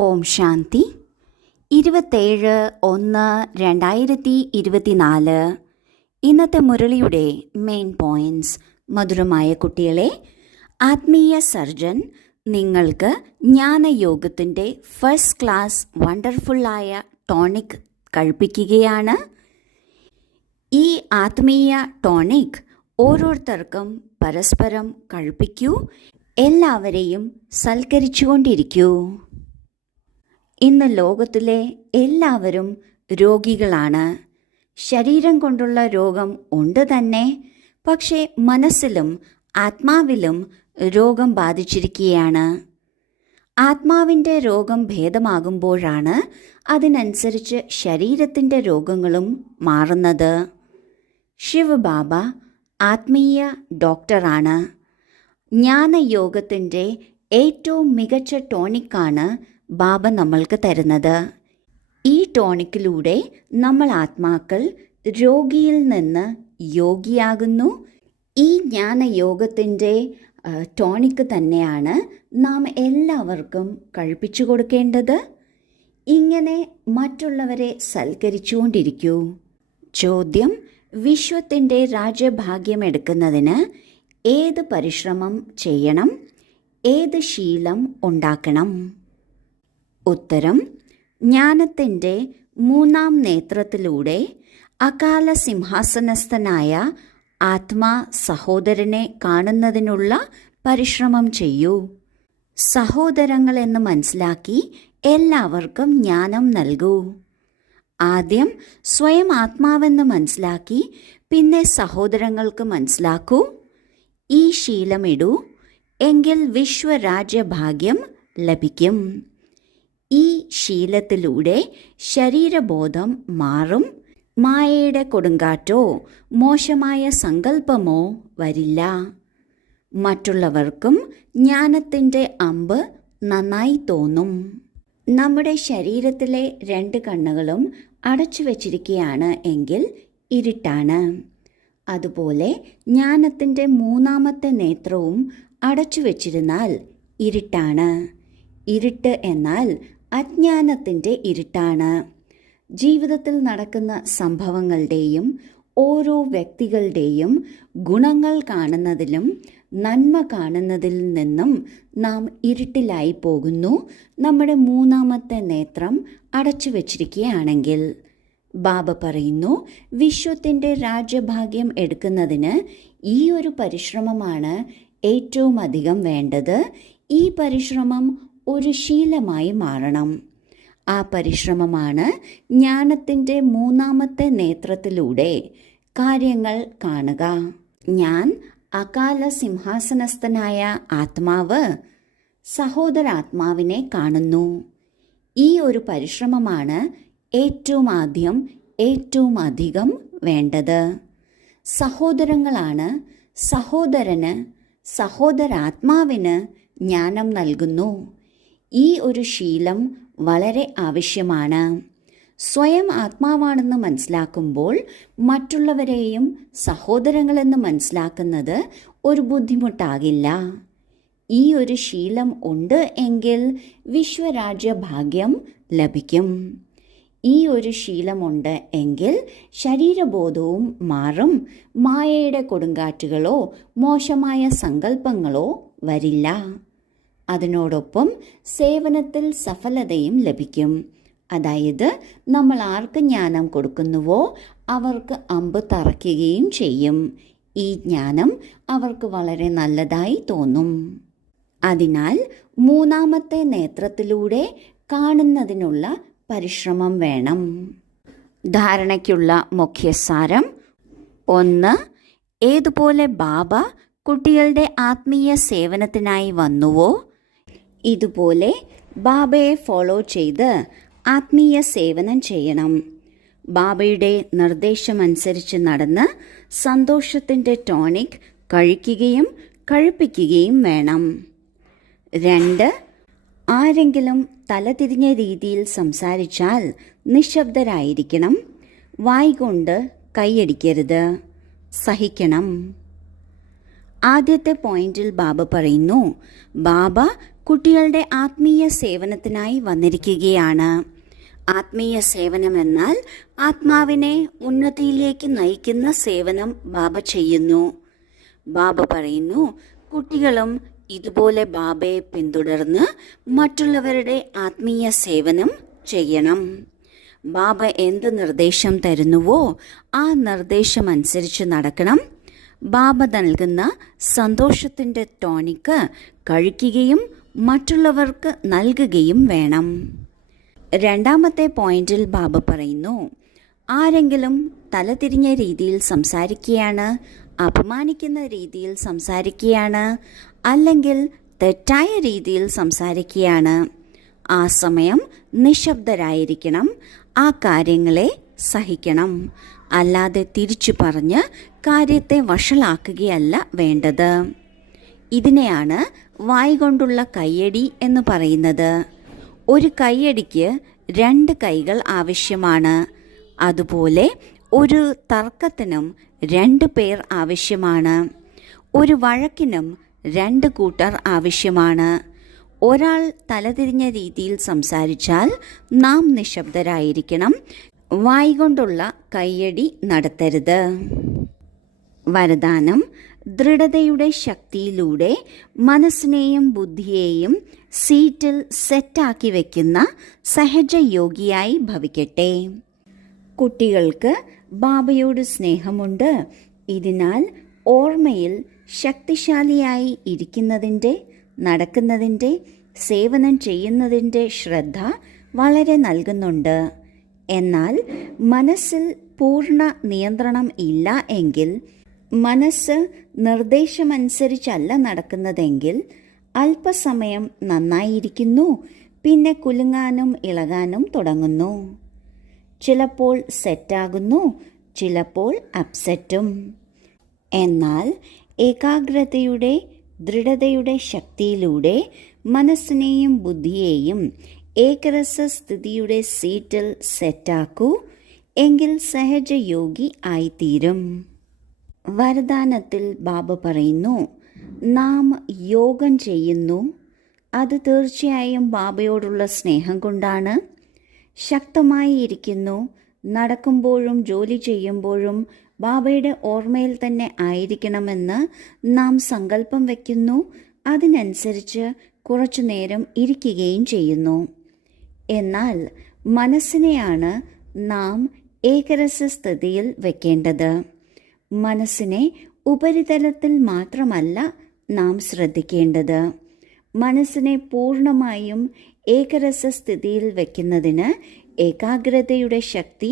ഓം ശാന്തി. 27/1/2024. ഇന്നത്തെ മുരളിയുടെ main points. മധുരമായ കുട്ടികളെ, ആത്മീയ സർജൻ നിങ്ങൾക്ക് ജ്ഞാനയോഗത്തിൻ്റെ ഫസ്റ്റ് ക്ലാസ് വണ്ടർഫുള്ളായ ടോണിക് കഴിപ്പിക്കുകയാണ്. ഈ ആത്മീയ ടോണിക് ഓരോരുത്തർക്കും പരസ്പരം കഴിപ്പിക്കൂ. എല്ലാവരെയും സൽക്കരിച്ചുകൊണ്ടിരിക്കൂ. ഇന്ന് ലോകത്തിലെ എല്ലാവരും രോഗികളാണ്. ശരീരം കൊണ്ടുള്ള രോഗം ഉണ്ട് തന്നെ, പക്ഷേ മനസ്സിലും ആത്മാവിലും രോഗം ബാധിച്ചിരിക്കുകയാണ്. ആത്മാവിൻ്റെ രോഗം ഭേദമാകുമ്പോഴാണ് അതിനനുസരിച്ച് ശരീരത്തിൻ്റെ രോഗങ്ങളും മാറുന്നത്. ശിവബാബ ആത്മീയ ഡോക്ടറാണ്. ജ്ഞാനയോഗത്തിൻ്റെ ഏറ്റവും മികച്ച ടോണിക്കാണ് ബാബ നമ്മൾക്ക് തരുന്നത്. ഈ ടോണിക്കിലൂടെ നമ്മൾ ആത്മാക്കൾ രോഗിയിൽ നിന്ന് യോഗിയാകുന്നു. ഈ ജ്ഞാനയോഗത്തിൻ്റെ ടോണിക്ക് തന്നെയാണ് നാം എല്ലാവർക്കും കഴിപ്പിച്ചു കൊടുക്കേണ്ടത്. ഇങ്ങനെ മറ്റുള്ളവരെ സൽക്കരിച്ചുകൊണ്ടിരിക്കൂ. ചോദ്യം: വിശ്വത്തിൻ്റെ രാജ്യഭാഗ്യം എടുക്കുന്നതിന് ഏത് പരിശ്രമം ചെയ്യണം? ഏത് ശീലം ഉണ്ടാക്കണം? ഉത്തരം: ജ്ഞാനത്തിൻ്റെ 3-ാം നേത്രത്തിലൂടെ അകാല സിംഹാസനസ്ഥനായ ആത്മാ സഹോദരനെ കാണുന്നതിനുള്ള പരിശ്രമം ചെയ്യൂ. സഹോദരങ്ങളെന്ന് മനസ്സിലാക്കി എല്ലാവർക്കും ജ്ഞാനം നൽകൂ. ആദ്യം സ്വയം ആത്മാവെന്ന് മനസ്സിലാക്കി പിന്നെ സഹോദരങ്ങൾക്ക് മനസ്സിലാക്കൂ. ഈ ശീലമിടൂ, എങ്കിൽ വിശ്വരാജ്യഭാഗ്യം ലഭിക്കും. ഈ ശീലത്തിലൂടെ ശരീരബോധം മാറും. മായയുടെ കൊടുങ്കാറ്റോ മോശമായ സങ്കല്പമോ വരില്ല. മറ്റുള്ളവർക്കും ജ്ഞാനത്തിൻ്റെ അമ്പ് നന്നായി തോന്നും. നമ്മുടെ ശരീരത്തിലെ 2 കണ്ണുകളും അടച്ചു വച്ചിരിക്കുകയാണ് എങ്കിൽ ഇരുട്ടാണ്. അതുപോലെ ജ്ഞാനത്തിൻ്റെ 3-ാമത്തെ നേത്രവും അടച്ചു വച്ചിരുന്നാൽ ഇരുട്ടാണ്. ഇരുട്ട് എന്നാൽ അജ്ഞാനത്തിൻ്റെ ഇരുട്ടാണ്. ജീവിതത്തിൽ നടക്കുന്ന സംഭവങ്ങളുടെയും ഓരോ വ്യക്തികളുടെയും ഗുണങ്ങൾ കാണുന്നതിലും നന്മ കാണുന്നതിൽ നിന്നും നാം ഇരുട്ടിലായി പോകുന്നു. നമ്മുടെ 3-ാമത്തെ നേത്രം അടച്ചു വച്ചിരിക്കുകയാണെങ്കിൽ ബാബ പറയുന്നു, വിശ്വത്തിൻ്റെ രാജ്യഭാഗ്യം എടുക്കുന്നതിന് ഈ ഒരു പരിശ്രമമാണ് ഏറ്റവും അധികം വേണ്ടത്. ഈ പരിശ്രമം ഒരു ശീലമായി മാറണം. ആ പരിശ്രമമാണ് ജ്ഞാനത്തിൻ്റെ 3-ാമത്തെ നേത്രത്തിലൂടെ കാര്യങ്ങൾ കാണുക. ഞാൻ അകാല സിംഹാസനസ്ഥനായ ആത്മാവ് സഹോദരാത്മാവിനെ കാണുന്നു. ഈ ഒരു പരിശ്രമമാണ് ഏറ്റവും ആദ്യം ഏറ്റവും അധികം വേണ്ടത്. സഹോദരങ്ങളാണ് സഹോദരന് സഹോദരാത്മാവിന് ജ്ഞാനം നൽകുന്നു. ഈ ഒരു ശീലം വളരെ ആവശ്യമാണ്. സ്വയം ആത്മാവാണെന്ന് മനസ്സിലാക്കുമ്പോൾ മറ്റുള്ളവരെയും സഹോദരങ്ങളെന്ന് മനസ്സിലാക്കുന്നത് ഒരു ബുദ്ധിമുട്ടാകില്ല. ഈ ഒരു ശീലം ഉണ്ട് എങ്കിൽ വിശ്വരാജ്യഭാഗ്യം ലഭിക്കും. ഈ ഒരു ശീലമുണ്ട് എങ്കിൽ ശരീരബോധവും മാറും. മായയുടെ കൊടുങ്കാറ്റുകളോ മോശമായ സങ്കല്പങ്ങളോ വരില്ല. അതിനോടൊപ്പം സേവനത്തിൽ സഫലതയും ലഭിക്കും. അതായത് നമ്മൾ ആർക്ക് ജ്ഞാനം കൊടുക്കുന്നുവോ അവർക്ക് അമ്പ് തറയ്ക്കുകയും ചെയ്യും. ഈ ജ്ഞാനം അവർക്ക് വളരെ നല്ലതായി തോന്നും. അതിനാൽ 3-ാമത്തെ നേത്രത്തിലൂടെ കാണുന്നതിനുള്ള പരിശ്രമം വേണം. ധാരണയ്ക്കുള്ള മുഖ്യസാരം: 1. ഏതുപോലെ ബാബ കുട്ടികളുടെ ആത്മീയ സേവനത്തിനായി വന്നുവോ ഇതുപോലെ ബാബയെ ഫോളോ ചെയ്ത് ആത്മീയ സേവനം ചെയ്യണം. ബാബയുടെ നിർദ്ദേശമനുസരിച്ച് നടന്ന് സന്തോഷത്തിൻ്റെ ടോണിക് കഴിക്കുകയും കഴിപ്പിക്കുകയും വേണം. 2. ആരെങ്കിലും തലതിരിഞ്ഞ രീതിയിൽ സംസാരിച്ചാൽ നിശബ്ദരായിരിക്കണം. വായ്കൊണ്ട് കൈയടിക്കരുത്, സഹിക്കണം. ആദ്യത്തെ പോയിന്റിൽ ബാബ പറയുന്നു, ബാബ കുട്ടികളുടെ ആത്മീയ സേവനത്തിനായി വന്നിരിക്കുകയാണ്. ആത്മീയ സേവനം എന്നാൽ ആത്മാവിനെ ഉന്നതിയിലേക്ക് നയിക്കുന്ന സേവനം ബാബ ചെയ്യുന്നു. ബാബ പറയുന്നു, കുട്ടികളും ഇതുപോലെ ബാബയെ പിന്തുടർന്ന് മറ്റുള്ളവരുടെ ആത്മീയ സേവനം ചെയ്യണം. ബാബ എന്ത് നിർദ്ദേശം തരുന്നുവോ ആ നിർദ്ദേശം അനുസരിച്ച് നടക്കണം. ബാബ നൽകുന്ന സന്തോഷത്തിൻ്റെ ടോണിക്ക് കഴിക്കുകയും മറ്റുള്ളവർക്ക് നൽകുകയും വേണം. രണ്ടാമത്തെ പോയിന്റിൽ ബാബ പറയുന്നു, ആരെങ്കിലും തലതിരിഞ്ഞ രീതിയിൽ സംസാരിക്കുകയാണ്, അപമാനിക്കുന്ന രീതിയിൽ സംസാരിക്കുകയാണ്, അല്ലെങ്കിൽ തെറ്റായ രീതിയിൽ സംസാരിക്കുകയാണ്, ആ സമയം നിശബ്ദരായിരിക്കണം. ആ കാര്യങ്ങളെ സഹിക്കണം. അല്ലാതെ തിരിച്ചു പറഞ്ഞ് കാര്യത്തെ വഷളാക്കുകയല്ല വേണ്ടത്. ഇതിനെയാണ് വായ്കൊണ്ടുള്ള കയ്യടി എന്ന് പറയുന്നത്. ഒരു കയ്യടിക്ക് 2 കൈകൾ ആവശ്യമാണ്. അതുപോലെ ഒരു തർക്കത്തിനും 2 പേർ ആവശ്യമാണ്. ഒരു വഴക്കിനും 2 കൂട്ടർ ആവശ്യമാണ്. ഒരാൾ തലതിരിഞ്ഞ രീതിയിൽ സംസാരിച്ചാൽ നാം നിശബ്ദരായിരിക്കണം. വായ്കൊണ്ടുള്ള കയ്യടി നടത്തരുത്. വരദാനം: ദൃഢതയുടെ ശക്തിയിലൂടെ മനസ്സിനെയും ബുദ്ധിയെയും സീറ്റിൽ സെറ്റാക്കി വയ്ക്കുന്ന സഹജയോഗിയായി ഭവിക്കട്ടെ. കുട്ടികൾക്ക് ബാബയോട് സ്നേഹമുണ്ട്. ഇതിനാൽ ഓർമ്മയിൽ ശക്തിശാലിയായി ഇരിക്കുന്നതിൻ്റെ, നടക്കുന്നതിൻ്റെ, സേവനം ചെയ്യുന്നതിൻ്റെ ശ്രദ്ധ വളരെ നൽകുന്നുണ്ട്. എന്നാൽ മനസ്സിൽ പൂർണ്ണ നിയന്ത്രണം ഇല്ല എങ്കിൽ, മനസ്സ് നിർദ്ദേശമനുസരിച്ചല്ല നടക്കുന്നതെങ്കിൽ, അല്പസമയം നന്നായിരിക്കുന്നു, പിന്നെ കുലുങ്ങാനും ഇളകാനും തുടങ്ങുന്നു. ചിലപ്പോൾ സെറ്റാകുന്നു, ചിലപ്പോൾ അപ്സെറ്റും. എന്നാൽ ഏകാഗ്രതയുടെ, ദൃഢതയുടെ ശക്തിയിലൂടെ മനസ്സിനെയും ബുദ്ധിയെയും ഏകരസ സ്ഥിതിയുടെ സീറ്റിൽ സെറ്റാക്കൂ. എങ്കിൽ സഹജയോഗി ആയിത്തീരും. വരദാനത്തിൽ ബാബ പറയുന്നു, നാം യോഗം ചെയ്യുന്നു. അത് തീർച്ചയായും ബാബയോടുള്ള സ്നേഹം കൊണ്ടാണ്. ശക്തമായി ഇരിക്കുന്നു. നടക്കുമ്പോഴും ജോലി ചെയ്യുമ്പോഴും ബാബയുടെ ഓർമ്മയിൽ തന്നെ ആയിരിക്കണമെന്ന് നാം സങ്കല്പം വയ്ക്കുന്നു. അതിനനുസരിച്ച് കുറച്ചു നേരം ഇരിക്കുകയും ചെയ്യുന്നു. എന്നാൽ മനസ്സിനെയാണ് നാം ഏകരസസ്ഥിതിയിൽ വെക്കേണ്ടത്. മനസ്സിനെ ഉപരിതലത്തിൽ മാത്രമല്ല നാം ശ്രദ്ധിക്കേണ്ടത്. മനസ്സിനെ പൂർണ്ണമായും ഏകരസസ്ഥിതിയിൽ വയ്ക്കുന്നതിന് ഏകാഗ്രതയുടെ ശക്തി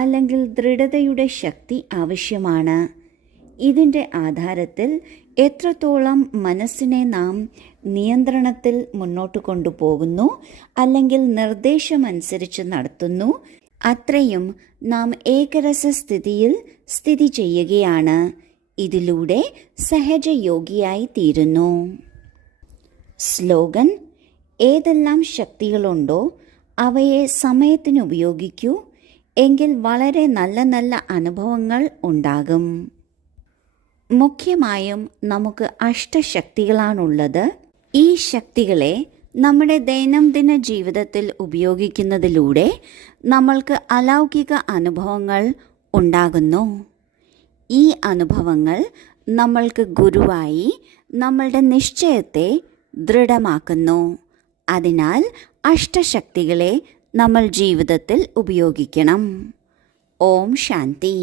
അല്ലെങ്കിൽ ദൃഢതയുടെ ശക്തി ആവശ്യമാണ്. ഇതിൻ്റെ ആധാരത്തിൽ എത്രത്തോളം മനസ്സിനെ നാം നിയന്ത്രണത്തിൽ മുന്നോട്ട് കൊണ്ടുപോകുന്നു അല്ലെങ്കിൽ നിർദ്ദേശമനുസരിച്ച് നടത്തുന്നു, അത്രയും നാം ഏകരസസ്ഥിതിയിൽ സ്ഥിതി ചെയ്യുകയാണ്. ഇതിലൂടെ സഹജയോഗിയായി തീരുന്നു. സ്ലോഗൻ: ഏതെല്ലാം ശക്തികളുണ്ടോ അവയെ സമയത്തിന് ഉപയോഗിക്കൂ. എങ്കിൽ വളരെ നല്ല നല്ല അനുഭവങ്ങൾ ഉണ്ടാകും. മുഖ്യമായും നമുക്ക് അഷ്ടശക്തികളാണുള്ളത്. ഈ ശക്തികളെ നമ്മുടെ ദൈനംദിന ജീവിതത്തിൽ ഉപയോഗിക്കുന്നതിലൂടെ നമ്മൾക്ക് അലൗകിക അനുഭവങ്ങൾ ഉണ്ടാകുന്നു. ഈ അനുഭവങ്ങൾ നമ്മൾക്ക് ഗുരുവായി നമ്മളുടെ നിശ്ചയത്തെ ദൃഢമാക്കുന്നു. അതിനാൽ അഷ്ടശക്തികളെ നമ്മൾ ജീവിതത്തിൽ ഉപയോഗിക്കണം. ഓം ശാന്തി.